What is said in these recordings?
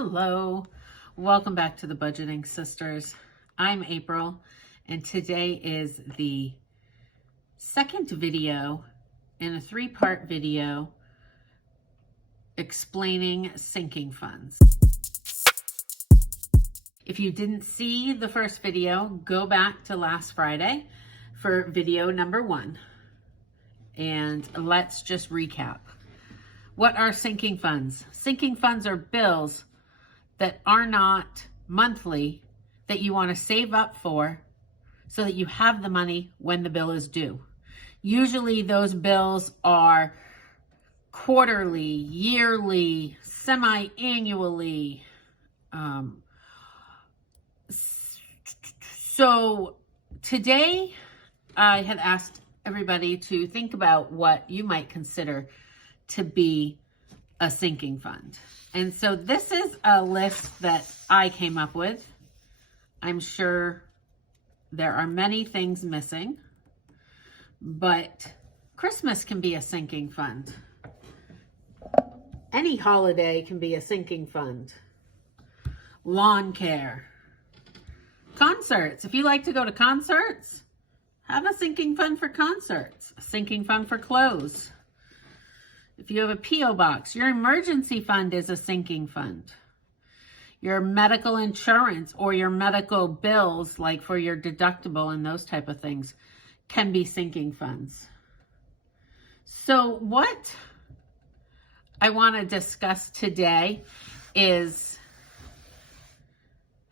Hello, welcome back to the Budgeting Sisters. I'm April, and today is the second video in a three-part video explaining sinking funds. If you didn't see the first video, go back to last Friday for video number 1, and let's just recap. What are sinking funds? Sinking funds are bills that are not monthly that you want to save up for so that you have the money when the bill is due. Usually those bills are quarterly, yearly, semi-annually. So today I had asked everybody to think about what you might consider to be a sinking fund. And so this is a list that I came up with. I'm sure there are many things missing, but Christmas can be a sinking fund. Any holiday can be a sinking fund. Lawn care. Concerts. If you like to go to concerts, have a sinking fund for concerts. A sinking fund for clothes. If you have a P.O. box, your emergency fund is a sinking fund. Your medical insurance or your medical bills, like for your deductible and those type of things, can be sinking funds. So what I want to discuss today is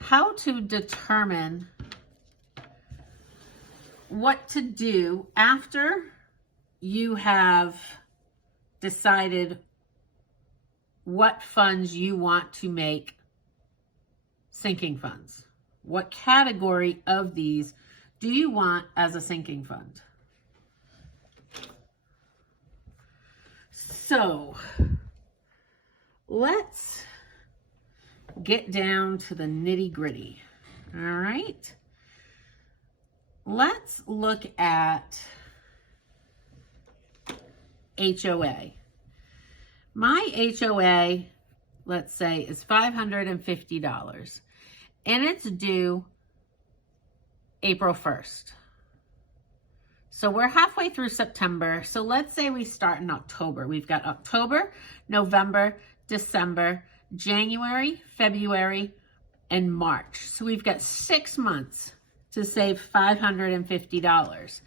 how to determine what to do after you have decided what funds you want to make sinking funds. What category of these do you want as a sinking fund? So let's get down to the nitty-gritty. All right. Let's look at HOA. My HOA, let's say, is $550, and it's due April 1st. So we're halfway through September. So let's say we start in October. We've got October, November, December, January, February, and March. So we've got 6 months to save $550.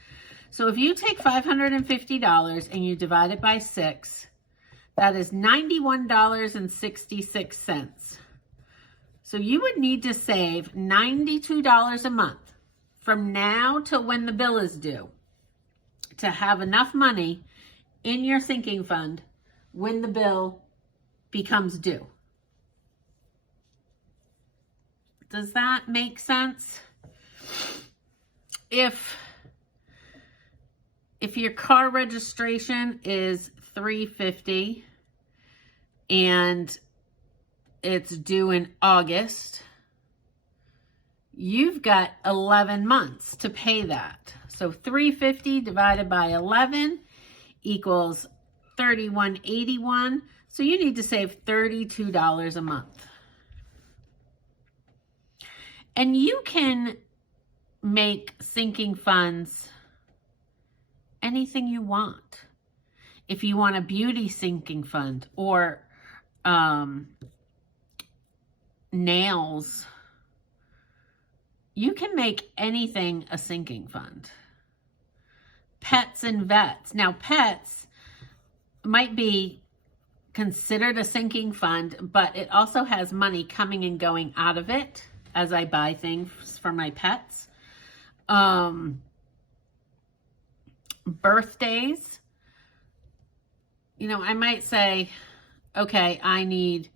So if you take $550 and you divide it by 6, that is $91.66. So you would need to save $92 a month from now to when the bill is due to have enough money in your sinking fund when the bill becomes due. Does that make sense? If your car registration is $350 and it's due in August, you've got 11 months to pay that. So $350 divided by 11 equals $31.81. So you need to save $32 a month. And you can make sinking funds anything you want. If you want a beauty sinking fund or nails, you can make anything a sinking fund. Pets and vets. Now, pets might be considered a sinking fund, but it also has money coming and going out of it as I buy things for my pets. Birthdays, I might say, okay, I need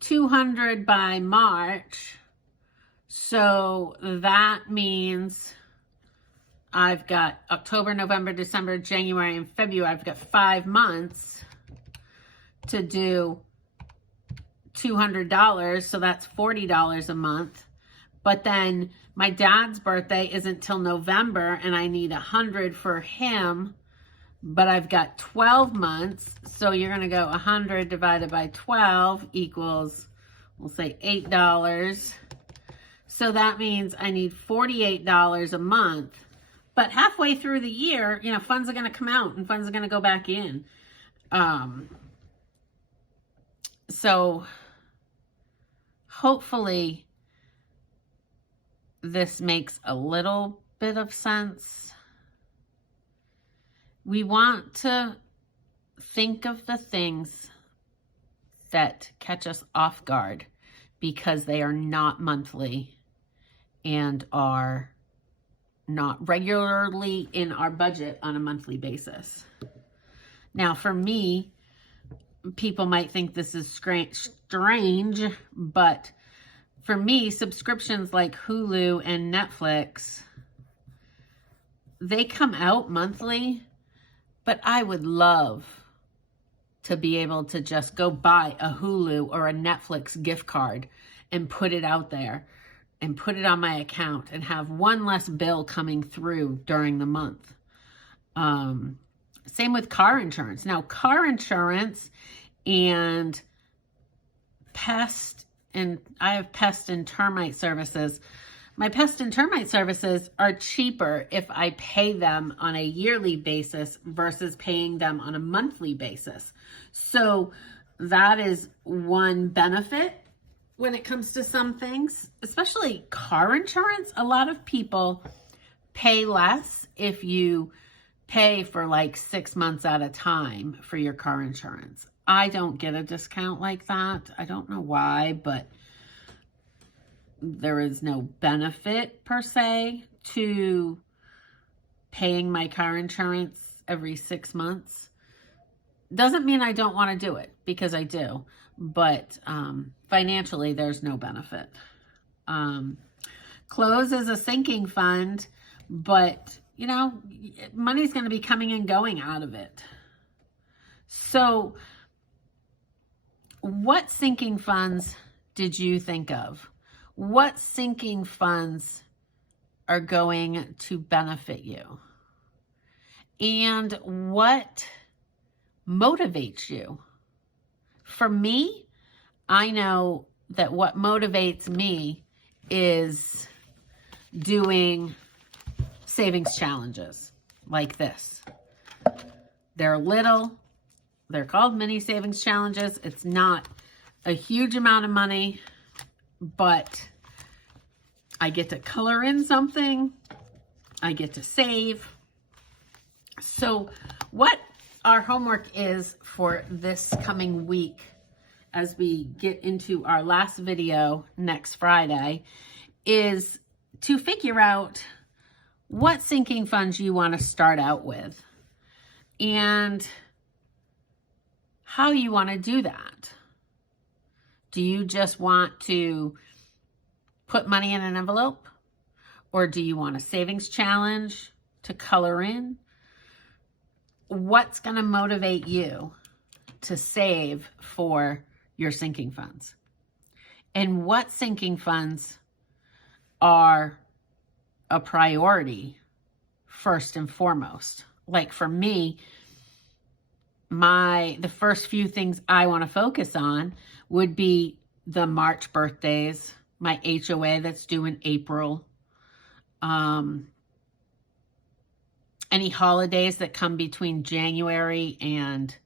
200 by March. So that means I've got October, November, December, January, and February. I've got 5 months to do $200. So that's $40 a month. But then my dad's birthday isn't till November and I need 100 for him. but I've got 12 months. So you're going to go 100 divided by 12 equals we'll say $8. So that means I need $48 a month. But halfway through the year, you know, funds are going to come out and funds are going to go back in. So hopefully this makes a little bit of sense. We want to think of the things that catch us off guard because they are not monthly and are not regularly in our budget on a monthly basis. Now, for me, people might think this is strange, but for me, subscriptions like Hulu and Netflix, they come out monthly, but I would love to be able to just go buy a Hulu or a Netflix gift card and put it out there and put it on my account and have one less bill coming through during the month. Same with car insurance. Now, car insurance and I have pest and termite services. My pest and termite services are cheaper if I pay them on a yearly basis versus paying them on a monthly basis. So that is one benefit when it comes to some things, especially car insurance. A lot of people pay less if you pay for like 6 months at a time for your car insurance. I don't get a discount like that. I don't know why, but there is no benefit per se to paying my car insurance every 6 months. Doesn't mean I don't want to do it, because I do, but financially there's no benefit. Close is a sinking fund, but you know, money's going to be coming and going out of it. So what sinking funds did you think of? What sinking funds are going to benefit you? And what motivates you? For me, I know that what motivates me is doing savings challenges like this. They're little. They're called mini savings challenges. It's not a huge amount of money, but I get to color in something. I get to save. So what our homework is for this coming week, as we get into our last video next Friday, is to figure out what sinking funds you want to start out with and how you want to do that. Do you just want to put money in an envelope? Or do you want a savings challenge to color in? What's going to motivate you to save for your sinking funds? And what sinking funds are a priority first and foremost? Like for me, the first few things I want to focus on would be the March birthdays, my HOA that's due in April, any holidays that come between January and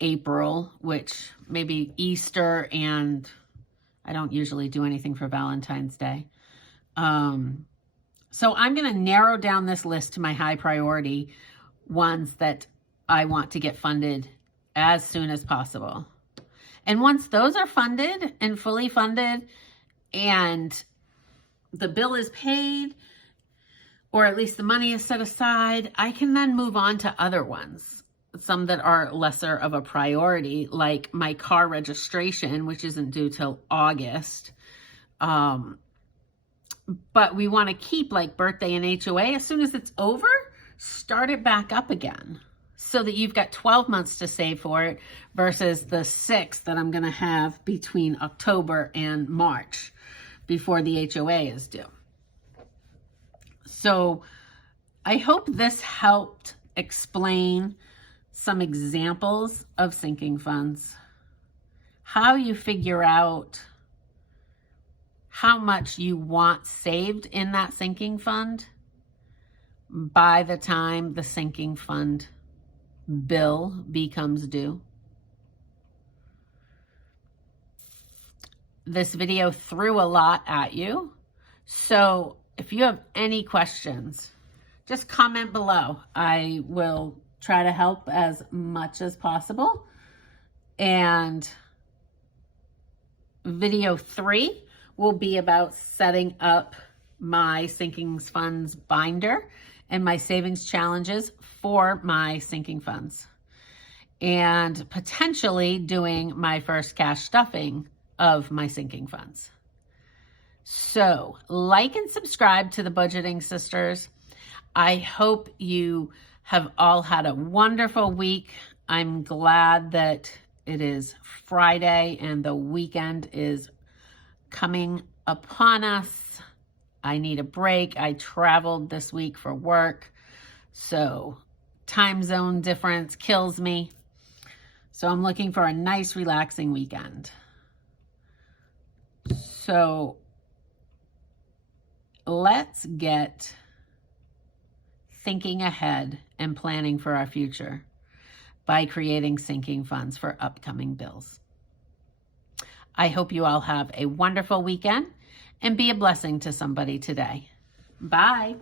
April, which maybe Easter, and I don't usually do anything for Valentine's Day. So I'm going to narrow down this list to my high priority ones that I want to get funded as soon as possible. And once those are funded and fully funded and the bill is paid, or at least the money is set aside, I can then move on to other ones, some that are lesser of a priority, like my car registration, which isn't due till August. But we want to keep like birthday and HOA. As soon as it's over, start it back up again so that you've got 12 months to save for it versus the 6 that I'm going to have between October and March before the HOA is due. So I hope this helped explain some examples of sinking funds. how you figure out how much you want saved in that sinking fund by the time the sinking fund bill becomes due. This video threw a lot at you. So if you have any questions, just comment below. I will try to help as much as possible. And video 3 will be about setting up my sinking funds binder and my savings challenges for my sinking funds, and potentially doing my first cash stuffing of my sinking funds. So like and subscribe to the Budgeting Sisters. I hope you have all had a wonderful week. I'm glad that it is Friday and the weekend is coming upon us. I need a break. I traveled this week for work, so time zone difference kills me. So I'm looking for a nice, relaxing weekend. So let's get thinking ahead and planning for our future by creating sinking funds for upcoming bills. I hope you all have a wonderful weekend and be a blessing to somebody today. Bye.